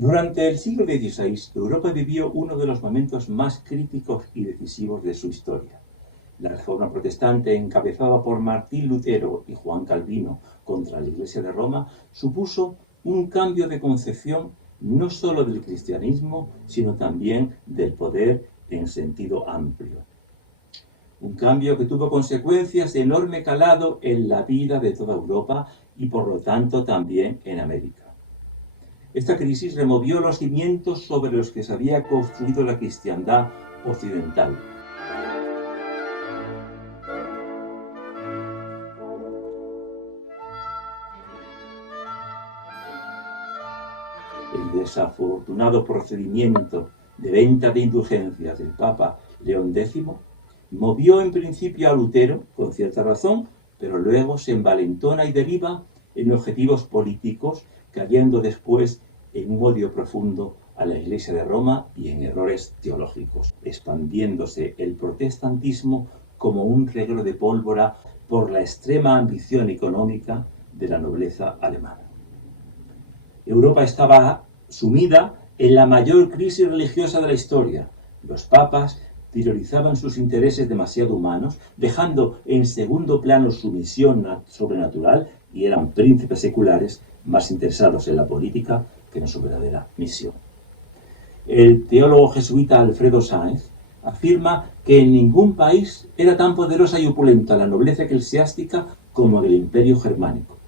Durante el siglo XVI, Europa vivió uno de los momentos más críticos y decisivos de su historia. La Reforma Protestante, encabezada por Martín Lutero y Juan Calvino contra la Iglesia de Roma, supuso un cambio de concepción no solo del cristianismo, sino también del poder en sentido amplio. Un cambio que tuvo consecuencias de enorme calado en la vida de toda Europa y por lo tanto también en América. Esta crisis removió los cimientos sobre los que se había construido la cristiandad occidental. El desafortunado procedimiento de venta de indulgencias del Papa León X movió en principio a Lutero, con cierta razón, pero luego se envalentona y deriva en objetivos políticos, cayendo después en un odio profundo a la Iglesia de Roma y en errores teológicos, expandiéndose el protestantismo como un reguero de pólvora por la extrema ambición económica de la nobleza alemana. Europa estaba sumida en la mayor crisis religiosa de la historia. Los papas priorizaban sus intereses demasiado humanos, dejando en segundo plano su misión sobrenatural, y eran príncipes seculares más interesados en la política que en su verdadera misión. El teólogo jesuita Alfredo Sáenz afirma que en ningún país era tan poderosa y opulenta la nobleza eclesiástica como en el Imperio Germánico.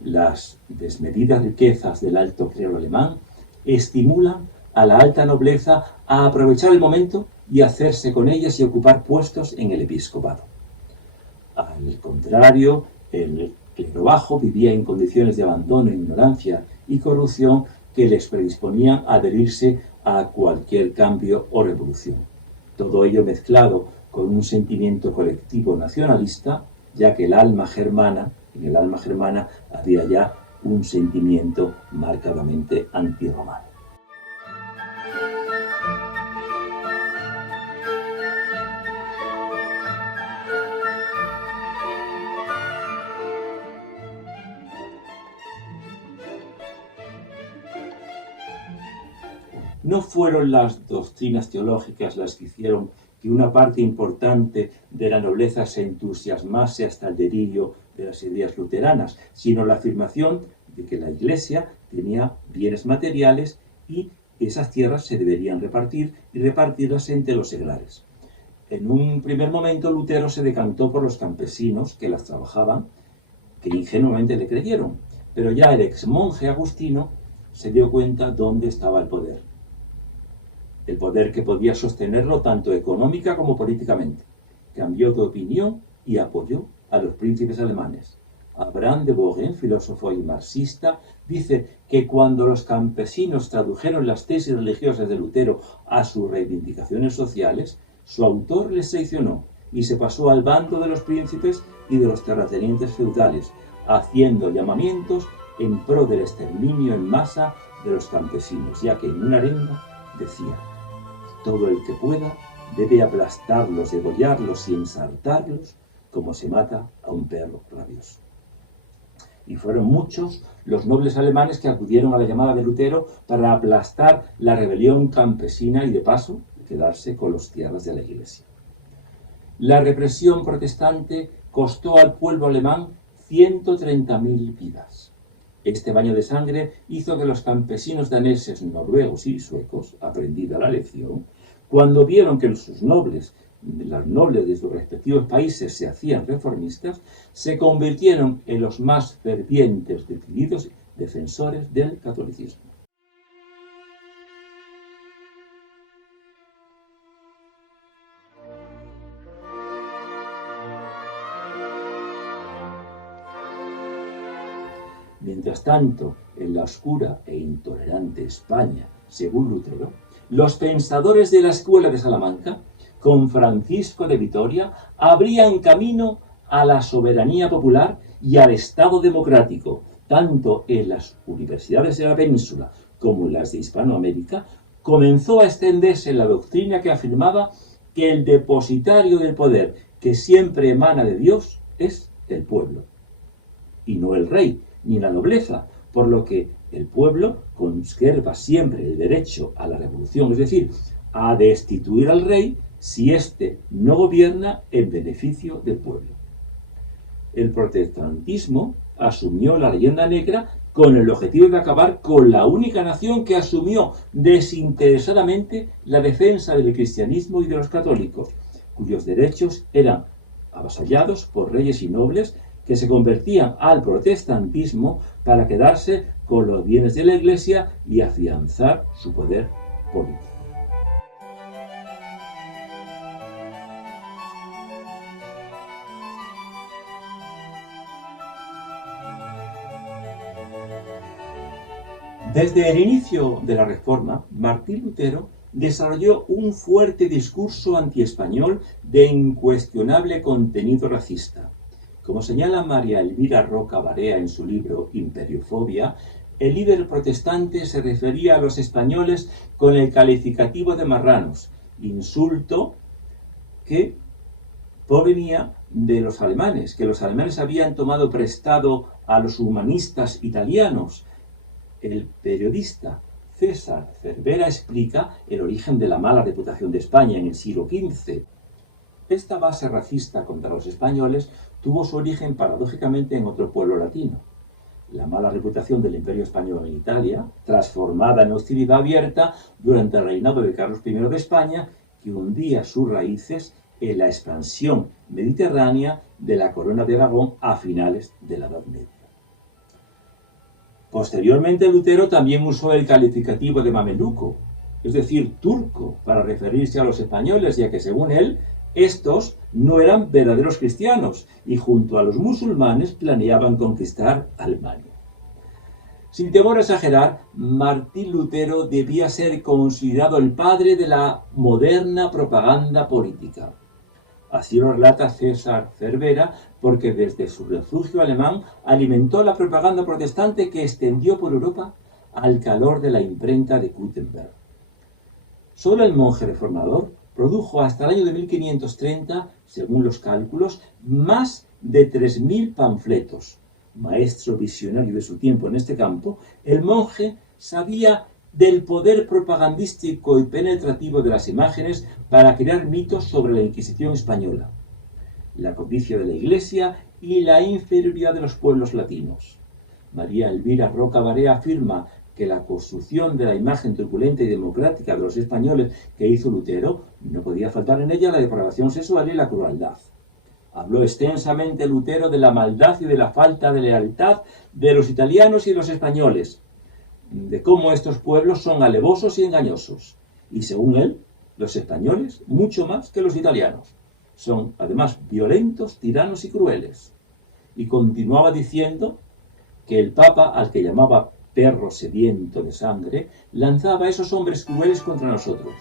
Las desmedidas riquezas del alto clero alemán estimulan a la alta nobleza a aprovechar el momento y hacerse con ellas y ocupar puestos en el episcopado. Al contrario, el clero bajo vivía en condiciones de abandono, ignorancia y corrupción que les predisponían a adherirse a cualquier cambio o revolución. Todo ello mezclado con un sentimiento colectivo nacionalista, ya que en el alma germana había ya un sentimiento marcadamente antirromano. No fueron las doctrinas teológicas las que hicieron que una parte importante de la nobleza se entusiasmase hasta el delirio de las ideas luteranas, sino la afirmación de que la Iglesia tenía bienes materiales y esas tierras se deberían repartir y repartirlas entre los seglares. En un primer momento Lutero se decantó por los campesinos que las trabajaban, que ingenuamente le creyeron, pero ya el exmonje agustino se dio cuenta dónde estaba el poder que podía sostenerlo tanto económica como políticamente. Cambió de opinión y apoyó a los príncipes alemanes. Abraham de Bogen, filósofo y marxista, dice que cuando los campesinos tradujeron las tesis religiosas de Lutero a sus reivindicaciones sociales, su autor les traicionó y se pasó al bando de los príncipes y de los terratenientes feudales, haciendo llamamientos en pro del exterminio en masa de los campesinos, ya que en una arenga decía: todo el que pueda debe aplastarlos, degollarlos y ensartarlos como se mata a un perro rabioso. Y fueron muchos los nobles alemanes que acudieron a la llamada de Lutero para aplastar la rebelión campesina y de paso quedarse con las tierras de la Iglesia. La represión protestante costó al pueblo alemán 130.000 vidas. Este baño de sangre hizo que los campesinos daneses, noruegos y suecos, aprendida la lección, cuando vieron que sus nobles, las nobles de sus respectivos países se hacían reformistas, se convirtieron en los más fervientes, decididos defensores del catolicismo. Mientras tanto, en la oscura e intolerante España, según Lutero, los pensadores de la Escuela de Salamanca, con Francisco de Vitoria, abrían camino a la soberanía popular y al Estado democrático, tanto en las universidades de la península como en las de Hispanoamérica. Comenzó a extenderse la doctrina que afirmaba que el depositario del poder, que siempre emana de Dios, es el pueblo, y no el rey, ni la nobleza, por lo que El pueblo conserva siempre el derecho a la revolución, es decir, a destituir al rey si éste no gobierna en beneficio del pueblo. El protestantismo asumió la leyenda negra con el objetivo de acabar con la única nación que asumió desinteresadamente la defensa del cristianismo y de los católicos, cuyos derechos eran avasallados por reyes y nobles que se convertían al protestantismo para quedarse con los bienes de la Iglesia y afianzar su poder político. Desde el inicio de la Reforma, Martín Lutero desarrolló un fuerte discurso antiespañol de incuestionable contenido racista. Como señala María Elvira Roca Barea en su libro Imperiofobia, el líder protestante se refería a los españoles con el calificativo de marranos, insulto que provenía de los alemanes, que los alemanes habían tomado prestado a los humanistas italianos. El periodista César Cervera explica el origen de la mala reputación de España en el siglo XV. Esta base racista contra los españoles tuvo su origen paradójicamente en otro pueblo latino. La mala reputación del Imperio Español en Italia, transformada en hostilidad abierta durante el reinado de Carlos I de España, que hundía sus raíces en la expansión mediterránea de la Corona de Aragón a finales de la Edad Media. Posteriormente, Lutero también usó el calificativo de mameluco, es decir, turco, para referirse a los españoles, ya que según él, estos no eran verdaderos cristianos y junto a los musulmanes planeaban conquistar Alemania. Sin temor a exagerar, Martín Lutero debía ser considerado el padre de la moderna propaganda política. Así lo relata César Cervera, porque desde su refugio alemán alimentó la propaganda protestante que extendió por Europa al calor de la imprenta de Gutenberg. Solo el monje reformador produjo hasta el año de 1530, según los cálculos, más de 3.000 panfletos. Maestro visionario de su tiempo en este campo, el monje sabía del poder propagandístico y penetrativo de las imágenes para crear mitos sobre la Inquisición española, la codicia de la Iglesia y la inferioridad de los pueblos latinos. María Elvira Roca Barea afirma que la construcción de la imagen truculenta y democrática de los españoles que hizo Lutero no podía faltar en ella la depravación sexual y la crueldad. Habló extensamente Lutero de la maldad y de la falta de lealtad de los italianos y de los españoles, de cómo estos pueblos son alevosos y engañosos, y según él, los españoles, mucho más que los italianos, son además violentos, tiranos y crueles. Y continuaba diciendo que el Papa, al que llamaba perro sediento de sangre, lanzaba a esos hombres crueles contra nosotros.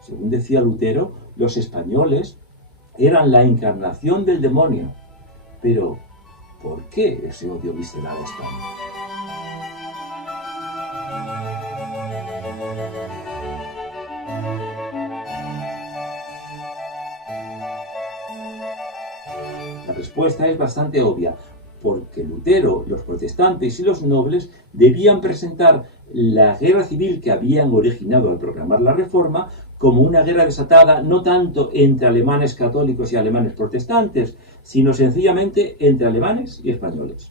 Según decía Lutero, los españoles eran la encarnación del demonio. Pero, ¿por qué ese odio visceral a España? La respuesta es bastante obvia, porque Lutero, los protestantes y los nobles debían presentar la guerra civil que habían originado al proclamar la Reforma como una guerra desatada no tanto entre alemanes católicos y alemanes protestantes, sino sencillamente entre alemanes y españoles.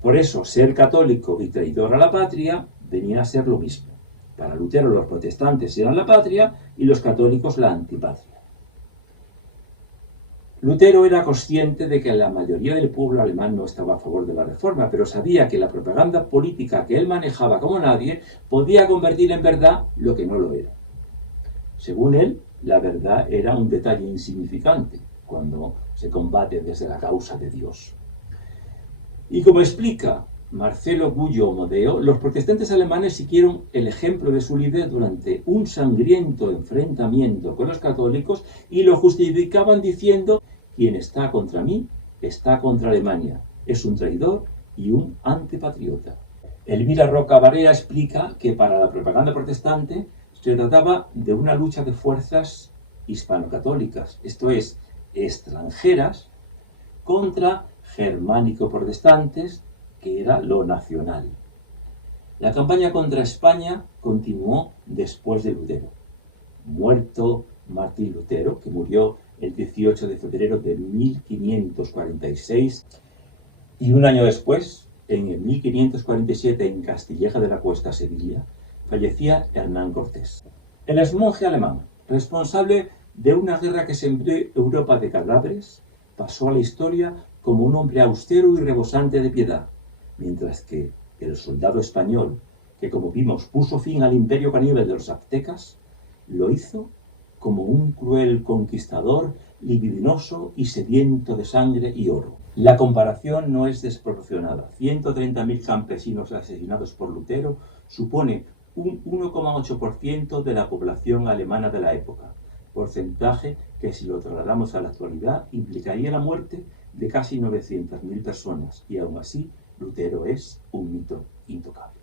Por eso, ser católico y traidor a la patria venía a ser lo mismo. Para Lutero, los protestantes eran la patria y los católicos la antipatria. Lutero era consciente de que la mayoría del pueblo alemán no estaba a favor de la Reforma, pero sabía que la propaganda política que él manejaba como nadie podía convertir en verdad lo que no lo era. Según él, la verdad era un detalle insignificante cuando se combate desde la causa de Dios. Y como explica Marcelo Gullo Modeo, los protestantes alemanes siguieron el ejemplo de su líder durante un sangriento enfrentamiento con los católicos y lo justificaban diciendo: quien está contra mí está contra Alemania, es un traidor y un antipatriota. Elvira Roca Barea explica que para la propaganda protestante se trataba de una lucha de fuerzas hispano-católicas, esto es, extranjeras, contra germánico-protestantes, que era lo nacional. La campaña contra España continuó después de Lutero. Muerto Martín Lutero, que murió el 18 de febrero de 1546, y un año después, en el 1547, en Castilleja de la Cuesta, Sevilla, fallecía Hernán Cortés. El exmonje alemán, responsable de una guerra que sembró Europa de cadáveres, pasó a la historia como un hombre austero y rebosante de piedad, mientras que el soldado español, que como vimos puso fin al imperio caníbal de los aztecas, lo hizo como un cruel conquistador libidinoso y sediento de sangre y oro. La comparación no es desproporcionada. 130.000 campesinos asesinados por Lutero supone un 1,8% de la población alemana de la época, porcentaje que, si lo trasladamos a la actualidad, implicaría la muerte de casi 900.000 personas, y aún así Lutero es un mito intocable.